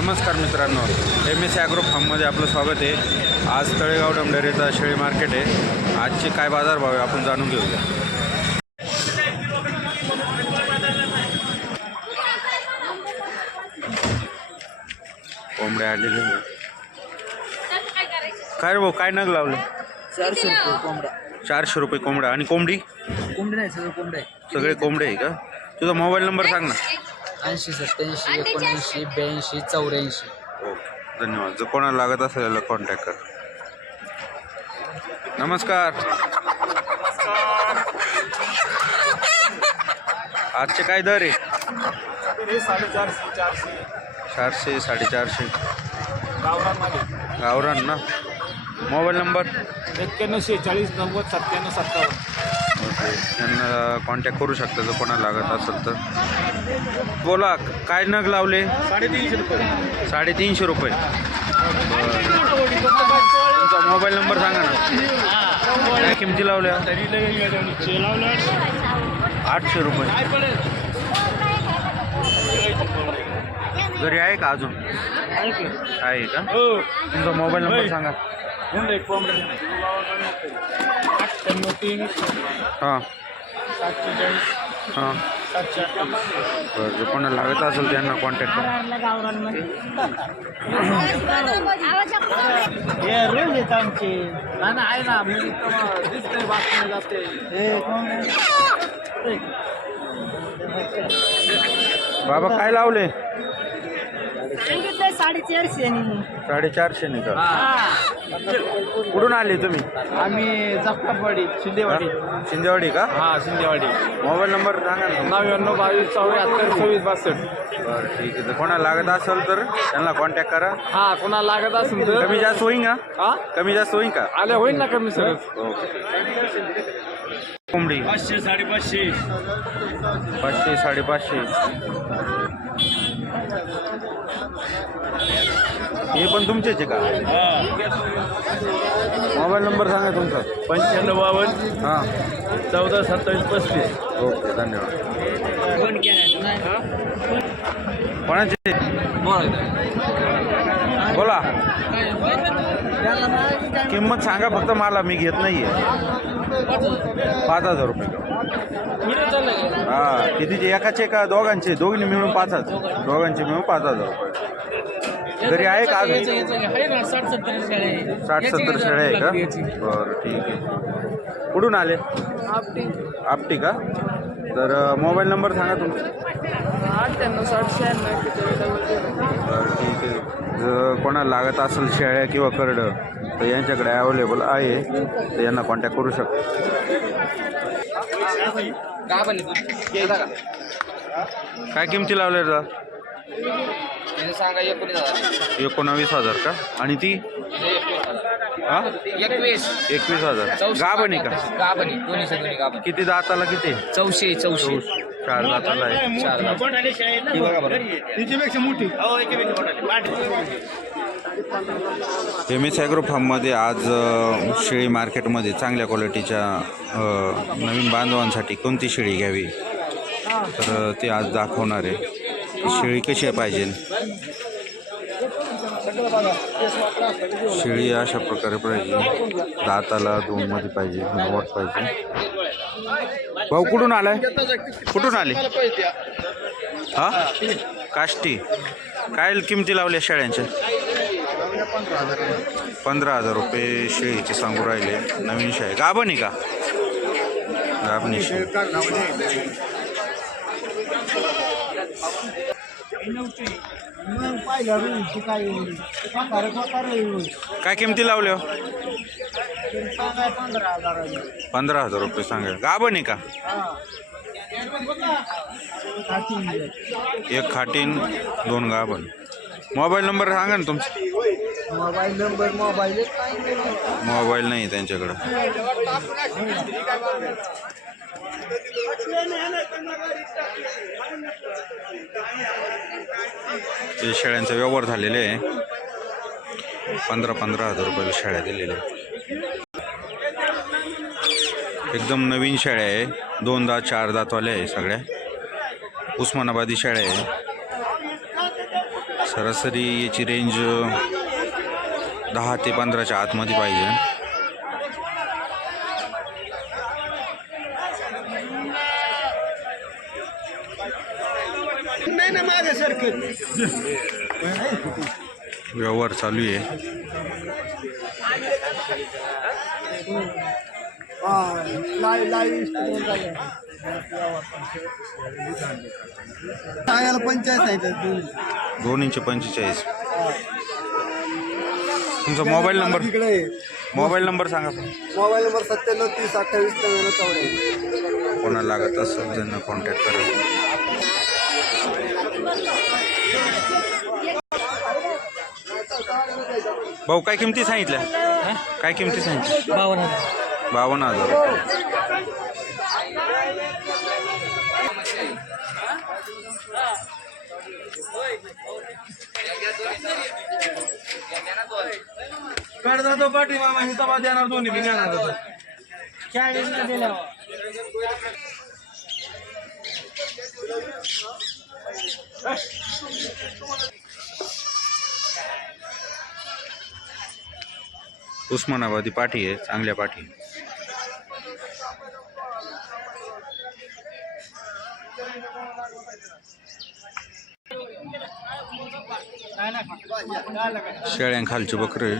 नमस्कार मित्रांनो M S agro फार्ममध्ये आपलं स्वागत आहे. आज तळेगाव डमडरेचा शेळी मार्केट आहे. आजचे काय बाजारभाव आहे आपण जाणून घेऊया. कोंबडे आलेले. काय रे भाऊ काय नग लावले? चारशे रुपये कोंबडा. चारशे रुपये कोंबडा. आणि कोंबडी? कोंबडी नाही सगळं कोंबडा सगळे कोंबडे आहे का? तुझा मोबाईल नंबर सांग ना. ऐंशी सत्याऐंशी एकोणऐंशी ब्याऐंशी चौऱ्याऐंशी. ओके. धन्यवाद. जर कोणाला लागत असेल याला कॉन्टॅक्ट कर. नमस्कार. आजचे काय दर आहे? साडेचारशे चारशे चारशे साडेचारशे. गावरान ना? Mobile number? एक्क्याण्णव शेहेचाळीस नव्वद सत्त्याण्णव सत्तावन्न. त्यांना कॉन्टॅक्ट करू शकता जर कोणाला लागत असेल तर. बोला काय नग लावले? साडेतीनशे रुपये. साडेतीनशे रुपये. तुमचा मोबाईल नंबर सांगा ना. काय किमती लावल्या? आठशे रुपये. घरी आहे का अजून? आहे का? तुमचा मोबाईल नंबर सांगा. अठ्ठ्याण्णव तीन हां सातशे चाळीस हां सातशे अठ्ठावीस बरं जर कोणाला लागत असेल त्यांना कॉन्टॅक्ट करा हे रोज येत आमचे नाही ना आहे ना मी दिसतंय बातमी जाते बाबा काय लावले सांगितलं साडेचारशे नाही का? कुठून आले तुम्ही? आम्ही जपटापवाडी शिंदेवाडी. शिंदेवाडी का? हा शिंदेवाडी. मोबाईल नंबर सांगा ना. नव्याण्णव बावीस चौऱ्याहत्तर सव्वीस बासष्ट. बरं ठीक आहे. तर कोणाला लागत असेल तर त्यांना कॉन्टॅक्ट करा. हा कोणाला लागत असेल तर कमी जास्त होईन का? हा? कमी जास्त होईन का? आले होईल ना कमी सर कोंबडी? पाचशे साडेपाचशे. पाचशे साडेपाचशे. हे पण तुमचेच आहे का? मोबाईल नंबर सांगा तुमचा. पंच्याण्णव बावन्न. हां. चौदा सत्तावीस पस्तीस. ओके धन्यवाद. कोणाचे? बोला. किंमत सांगा फक्त मला मी घेत नाही आहे पाच हजार रुपये. हा कितीचे? एकाचे का दोघांचे? दोघींनी मिळून पाच हजार. दोघांचे मिळून पाच हजार रुपये. घरी आहे का साठ सत्तर शेळे आहे का? बरं ठीक आहे. कुठून आले? आपटी का? तर मोबाईल नंबर सांगा तुमचा. अठ्ठ्याण्णव साठ ठीक आहे. जर कोणाला लागत असेल शेळ्या किंवा करडं तर यांच्याकडे अवेलेबल आहे. तर यांना कॉन्टॅक्ट करू शकतो. काय किमती लावल्या दादा? सांगा एकोणीस हजार. एकोणावीस हजार का? आणि ती? हा? एकवीस. एकवीस हजार. गाभण आहे का? गाभणी दोन्ही गाभणी किती दाताला किती? चौशे चौशे. चार दाताला आहे. चार दात. तिच्यापेक्षा मोठी. एम एस ॲग्रो फार्ममध्ये आज अ, शेळी मार्केटमध्ये चांगल्या क्वालिटीच्या अ, नवीन बांधवांसाठी कोणती शेळी घ्यावी? तर अ, ते आज दाखवणार आहे. ती शेळी कशी आहे पाहिजे? शेळी अशा प्रकारे पाहिजे. दाताला दोनमध्ये पाहिजे नवट पाहिजे. भाऊ कुठून आलाय? कुठून आले? हा? काष्टी. काय किमती लावल्या शेळ्यांच्या? पंधरा हजार रुपये शेळीचे सांगू राहिले. नवीन शेळी गाभणी का? गाभणी शेळी काय किमती लावल्या? हो? पंधरा हजार रुपये सांगा. गाभणी का? एक खाटीन दोन गाभण. मोबाईल नंबर सांगा ना तुमचा. मोबाईल नंबर मोबाईल मोबाईल नाही त्यांच्याकडं. ते शेळ्यांचा व्यवहार झालेले आहे पंधरा पंधरा हजार रुपयाला शेळ्या दिलेल्या आहेत. एकदम नवीन शेळ्या आहे. दोन दात चार दातवाल्या आहे सगळ्या. उस्मानाबादी शेळ्या आहे. सरासरी याची रेंज दहा ते पंधराच्या आतमध्ये पाहिजे. नाही ना मागे सारखं व्यवहार चालू आहे. सांगायला पंचायत आहे दोन इंच पंचेचाळीस. तुमचा मोबाईल नंबर मोबाईल नंबर सांगा. मोबाईल नंबर सत्त्याण्णव तीस अठ्ठावीस नव्याण्णव चौऱ्याण्णव कोणाला लागत असेल त्यांना कॉन्टॅक्ट करा. भाऊ काय किमती सांगितल्या? काय किमती सांगितल्या? बावन्न हजार. बावन्न हजार रुपये. काढ जातो पाठी मामा ही तबा देणार दोन्ही बी देणार होता. चाळीसला दिला. उस्मानाबादी पाठी आहे चांगल्या पाठी शेळ्यां खालची बकरे.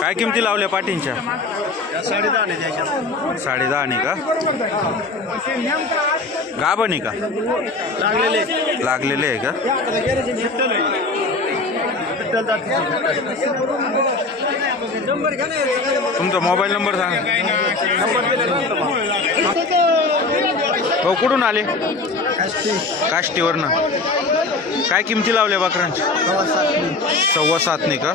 काय किमती लावल्या पाठींच्या? साडे दहा साडे दहा का? गाभण आहे का? लागलेले. लागलेले आहे का. तुमचा मोबाईल नंबर सांगा. भाऊ कुठून आले? काष्टीवरनं. काय किमती लावल्या बकरांच्या सव्वा सात नाही का?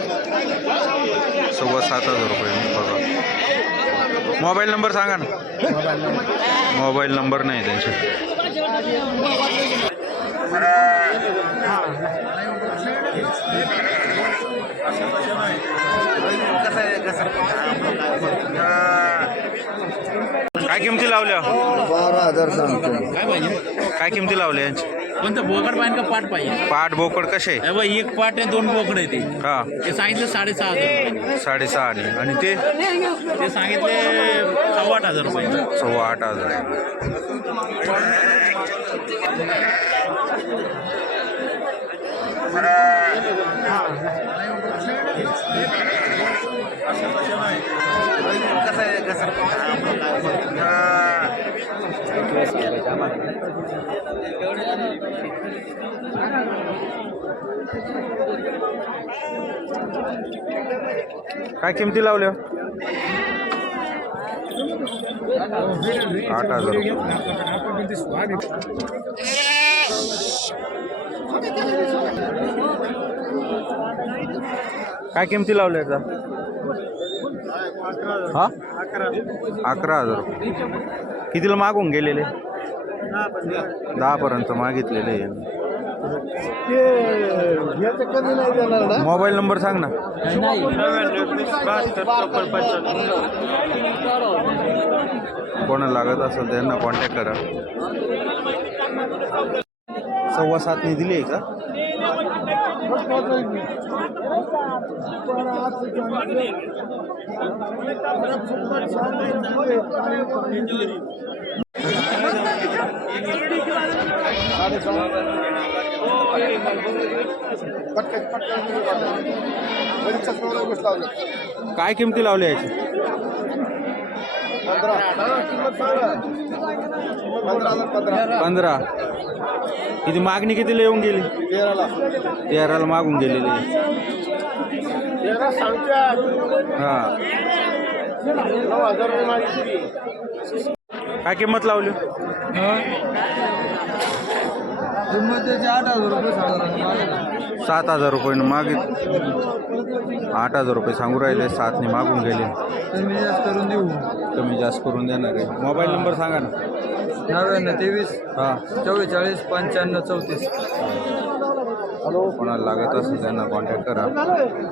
सव्वा सात हजार रुपये. बघा. मोबाईल नंबर सांगा ना. मोबाईल नंबर नाही त्यांचे. काय किमती लावल्या? बारा हजार सांगतो. काय किमती लावल्या यांची? कोणतं? बोकड पाहिजे का पाट पाहिजे? पाठ बोकड कसे? हे बघ एक पाट आहे दोन बोकड आहे ते. हा. ते सांगितलं साडेसहा हज़ार रुपये. साडेसहा आणि आणि ते? ते सांगितले सव्वा आठ हज़ार रुपये. सव्वा आठ हज़ार आहे. काय किमती लावल्या? आठ हजार काय किमती लावल्या याचा? हा? अकरा हजार. कितीला मागून गेलेले? दहा पर्यंत मागितलेले कमी नाही देणार ना? मोबाईल नंबर सांग ना. कोणाला लागत असेल त्यांना कॉन्टॅक्ट करा. सव्वा सातने दिली आहे का? काय किमती लावल्या याची? पंधरा. किती मागणी कितीला येऊन गेली? तेराला मागून गेलेली हा. काय किंमत लावली? आठ हजार रुपये सात हजार रुपये मागित. आठ हजार रुपये सांगू राहिले सातने मागून गेले. कमी जास्त करून देऊ. कमी जास्त करून देणार आहे. मोबाईल नंबर सांगा ना. नव्याण्णव तेवीस हा. चव्वेचाळीस पंच्याण्णव चौतीस. कोणाला लागत असेल त्यांना कॉन्टॅक्ट करा.